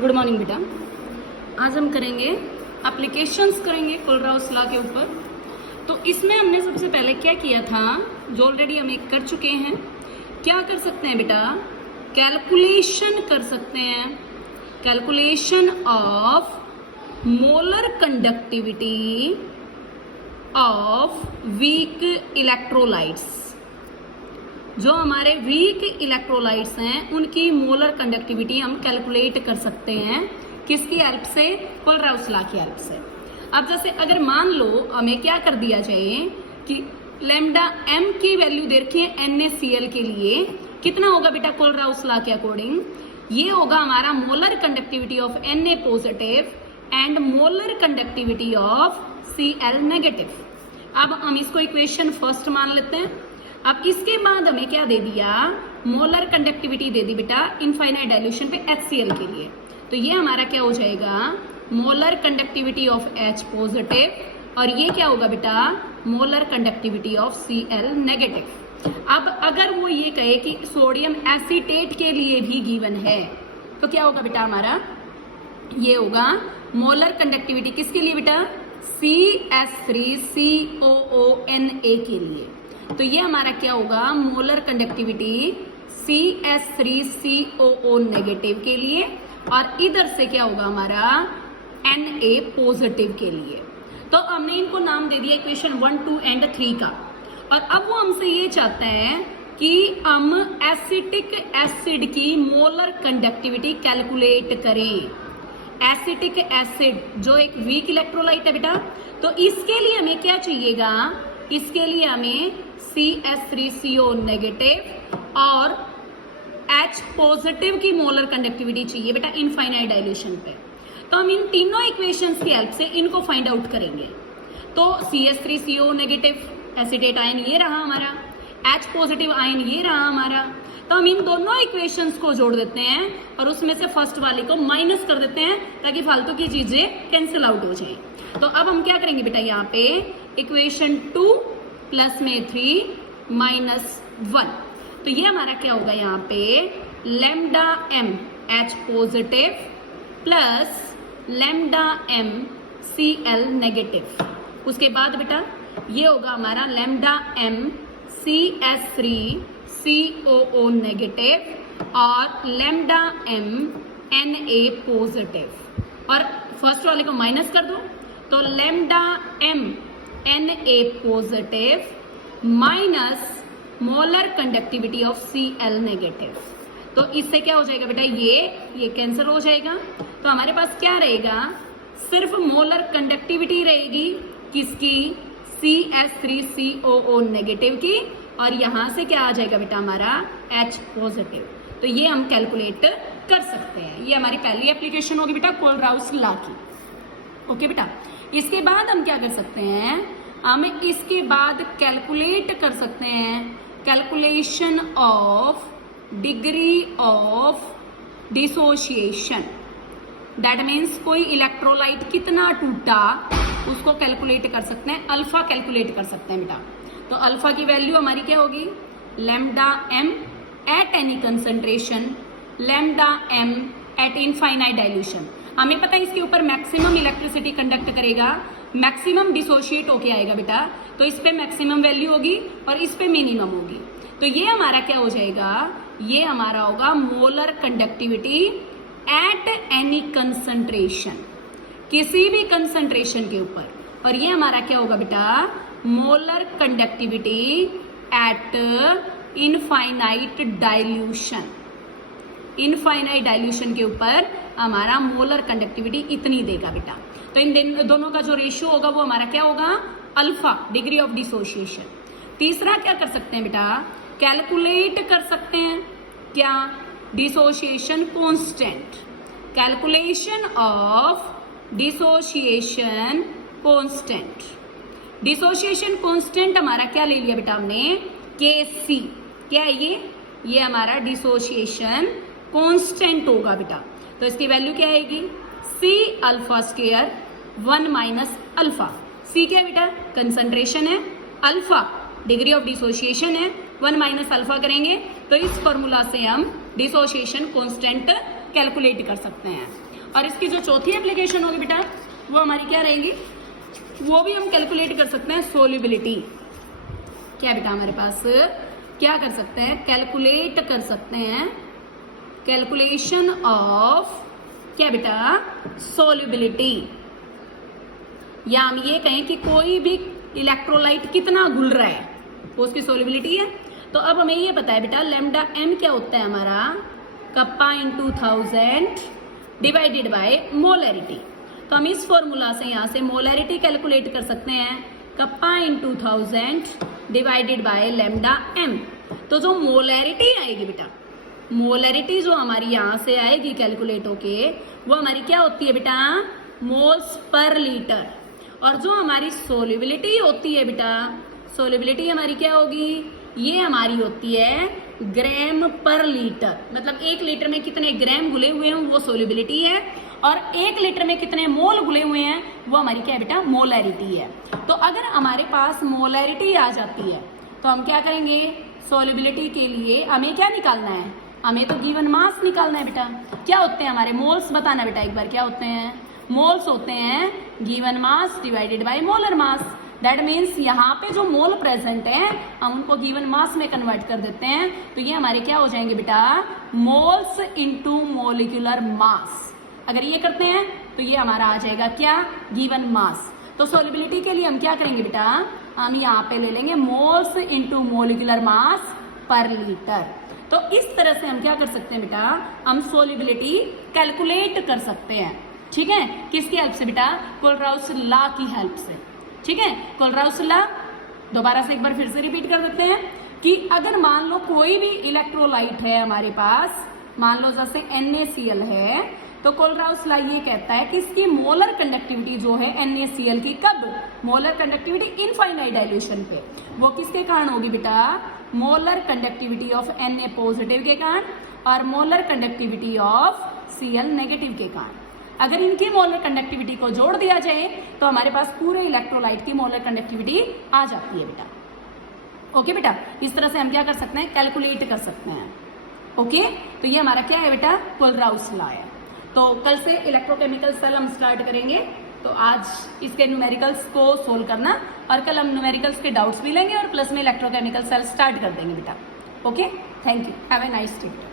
Good morning बेटा। आज हम करेंगे एप्लीकेशंस करेंगे कोलराउस लॉ के ऊपर। तो इसमें हमने सबसे पहले क्या किया था, जो ऑलरेडी हम एक कर चुके हैं। क्या कर सकते हैं बेटा, कैलकुलेशन कर सकते हैं, calculation of molar conductivity of weak electrolytes. जो हमारे वीक इलेक्ट्रोलाइट्स हैं उनकी मोलर कंडक्टिविटी हम कैलकुलेट कर सकते हैं, किसकी हेल्प से, कोलराउस लॉ की हेल्प से। अब जैसे अगर मान लो हमें क्या कर दिया जाए कि लैम्डा एम की वैल्यू दे रखी है NaCl के लिए, कितना होगा बेटा कोलराउस लॉ के अकॉर्डिंग, ये होगा हमारा molar conductivity of Na positive and molar conductivity of Cl negative. अब हम इसको इक्वेशन फर्स्ट मान लेते हैं। अब इसके बाद हमें क्या दे दिया, मोलर कंडक्टिविटी दे दी बेटा इनफाइनाइट डाइल्यूशन पे HCl के लिए। तो ये हमारा क्या हो जाएगा, molar conductivity of H positive, और ये क्या होगा बेटा, molar conductivity of Cl negative. अब अगर वो ये कहे कि सोडियम एसीटेट के लिए भी गिवन है, तो क्या होगा बेटा हमारा, ये होगा मोलर कंडक्टिविटी किसके लिए बेटा, CH3COONA के लिए। तो ये हमारा क्या होगा, मोलर कंडक्टिविटी CH3COO नेगेटिव के लिए, और इधर से क्या होगा हमारा Na पॉजिटिव के लिए। तो हमने इनको नाम दे दिया इक्वेशन 1, 2 एंड 3 का। और अब वो हमसे ये चाहता है कि हम एसिटिक एसिड की मोलर कंडक्टिविटी कैलकुलेट करें। एसिटिक एसिड जो एक वीक इलेक्ट्रोलाइट है बेटा, तो इसके लिए हमें क्या चाहिएगा, इसके लिए हमें CH3CO नेगेटिव और H पॉजिटिव की मोलर कंडक्टिविटी चाहिए बेटा इनफाइनाइट डाइल्यूशन पे। तो हम इन तीनों इक्वेशंस की हेल्प से इनको फाइंड आउट करेंगे। तो CH3CO नेगेटिव एसिटेट आयन ये रहा हमारा, H पॉजिटिव आयन ये रहा हमारा। तो हम इन दोनों इक्वेशंस को जोड़ देते हैं और उसमें से फर्स्ट वाले को माइनस कर देते हैं ताकि फालतू की चीजें कैंसिल आउट हो जाए। तो अब हम क्या करेंगे बेटा, यहाँ पे इक्वेशन 2 प्लस में 3 माइनस 1। तो ये हमारा क्या होगा यहाँ पे, lambda M H positive plus lambda M Cl negative. उसके बाद बेटा ये होगा हमारा लैम्डा एम CH3COO नेगेटिव और लैम्डा एम Na पॉजिटिव। और फर्स्ट वाले को माइनस कर दो, तो lambda M Na positive minus molar conductivity of Cl negative. तो इससे क्या हो जाएगा बेटा, ये कैंसिल हो जाएगा। तो हमारे पास क्या रहेगा, सिर्फ मोलर कंडक्टिविटी रहेगी किसकी, CH3COO नेगेटिव की, और यहां से क्या आ जाएगा बेटा हमारा H पॉजिटिव। तो ये हम कैलकुलेट कर सकते हैं। ये हमारी पहली एप्लीकेशन होगी बेटा कोलराउस लॉ की। ओके बेटा, इसके बाद हम क्या कर सकते हैं, हम इसके बाद कैलकुलेट कर सकते हैं calculation of degree of dissociation. That means कोई इलेक्ट्रोलाइट कितना टूटा उसको कैलकुलेट कर सकते हैं, अल्फा कैलकुलेट कर सकते हैं बेटा। तो अल्फा की वैल्यू हमारी क्या होगी, lambda M at any concentration, lambda M at infinite dilution. हमें पता है इसके ऊपर मैक्सिमम इलेक्ट्रिसिटी कंडक्ट करेगा, मैक्सिमम डिसोशिएट होके आएगा बेटा। तो इस पे मैक्सिमम वैल्यू होगी और इस पे मिनिमम होगी। तो ये हमारा क्या हो जाएगा, ये हमारा होगा molar conductivity eight any concentration, किसी भी कंसंट्रेशन के ऊपर। और ये हमारा क्या होगा बेटा, molar conductivity eight infinite dilution. Infinite dilution के ऊपर हमारा मोलर कंडक्टिविटी इतनी देगा बेटा। तो इन दोनों का जो रेशियो होगा वो हमारा क्या होगा, अल्फा, डिग्री ऑफ डिसोशिएशन। तीसरा क्या कर सकते हैं बेटा, कैलकुलेट कर सकते हैं क्या, dissociation constant. Calculation of dissociation constant. Dissociation constant हमारा क्या ले लिया बेटा हमने, Kc। क्या है ये हमारा डिसोशिएशन कांस्टेंट होगा बेटा। तो इसकी वैल्यू क्या आएगी, C alpha square 1 minus alpha. C क्या है बेटा, कंसंट्रेशन है, अल्फा डिग्री ऑफ डिसोशिएशन है, 1 माइनस अल्फा करेंगे तो इस फॉर्मूला से हम डिसोशिएशन कांस्टेंट कैलकुलेट कर सकते हैं। और इसकी जो चौथी एप्लीकेशन होगी बेटा वो हमारी क्या रहेगी, वो भी हम कैलकुलेट कर सकते हैं सोल्यूबिलिटी। क्या बेटा हमारे पास क्या कर सकते हैं, कैलकुलेट कर सकते हैं कैलकुलेशन ऑफ क्या बेटा सोल्यूबिलिटी, या हम ये कहें कि कोई भी इलेक्ट्रोलाइट कितना घुल रहा है वो उसकी सोल्यूबिलिटी है। तो अब हमें ये पता है बेटा लैम्डा m क्या होता है हमारा, kappa into 1000 divided by molarity. तो हम इस फॉर्मूला से यहाँ से मोलैरिटी कैलकुलेट कर सकते हैं, kappa into 1000 divided by lambda m। तो जो मोलैरिटी आएगी बेटा, मोलैरिटी जो हमारी यहाँ से आएगी कैलकुलेट होके, वो हमारी क्या होती है बेटा, मोल्स पर लीटर। और जो हमारी सोल्यूबिलिटी होती है बेटा, सोल्यूबिलिटी हमारी क्या होगी, ये हमारी होती है ग्राम पर लीटर। मतलब 1 लीटर में कितने ग्राम घुले हुए हैं वो सोल्यूबिलिटी है, और 1 लीटर में कितने मोल घुले हुए हैं वो हमारी क्या है बेटा, मोलैरिटी है। तो अगर हमारे पास मोलैरिटी आ जाती है तो हम क्या करेंगे, सोल्यूबिलिटी के लिए हमें क्या निकालना है, हमें तो गिवन मास निकालना है बेटा। क्या होते हैं हमारे मोल्स, बताना बेटा एक बार क्या होते हैं, मोल्स होते हैं given mass divided by molar mass. That means यहाँ पे जो मोल प्रेजेंट है हम उनको गिवन मास में कन्वर्ट कर देते हैं, तो ये हमारे क्या हो जाएंगे बेटा, मोल्स इनटू मोलिकुलर मास। अगर ये करते हैं तो ये हमारा आ जाएगा क्या, गिवन मास। तो सोल्यूबिलिटी के लिए हम क्या करेंगे बेटा, हम यहाँ पे ले लेंगे मोल्स इनटू मोलिकुलर मास पर लीटर। तो इस तरह से हम क्या कर सकते हैं बेटा, हम सोल्यूबिलिटी कैलकुलेट कर सकते हैं। ठीक है, किसकी हेल्प से बेटा, कोलराउस लॉ की हेल्प से। ठीक है, कोलराउस लॉ दोबारा से एक बार फिर से रिपीट कर देते हैं कि अगर मान लो कोई भी इलेक्ट्रोलाइट है हमारे पास, मान लो जैसे NaCl है, तो कोलराउस लॉ ये कहता है कि इसकी मोलर कंडक्टिविटी जो है NaCl की, कब, मोलर कंडक्टिविटी इनफाइनाइट डाइल्यूशन पे, वो किसके कारण होगी बेटा, molar conductivity of Na positive के कारण और molar conductivity of Cl negative के कारण। अगर इनकी मोलर कंडक्टिविटी को जोड़ दिया जाए तो हमारे पास पूरे इलेक्ट्रोलाइट की मोलर कंडक्टिविटी आ जाती है बेटा। ओके बेटा, इस तरह से हम क्या कर सकते हैं, कैलकुलेट कर सकते हैं। ओके, तो ये हमारा क्या है बेटा, कोलराउस लॉ है। तो कल से इलेक्ट्रोकेमिकल सेल हम स्टार्ट करेंगे, तो आज इसके न्यूमेरिकल्स को सोल्व करना, और कल हम न्यूमेरिकल्स के डाउट्स भी लेंगे और प्लस में इलेक्ट्रोकेमिकल सेल स्टार्ट कर देंगे बेटा। Okay, thank you, have a nice day.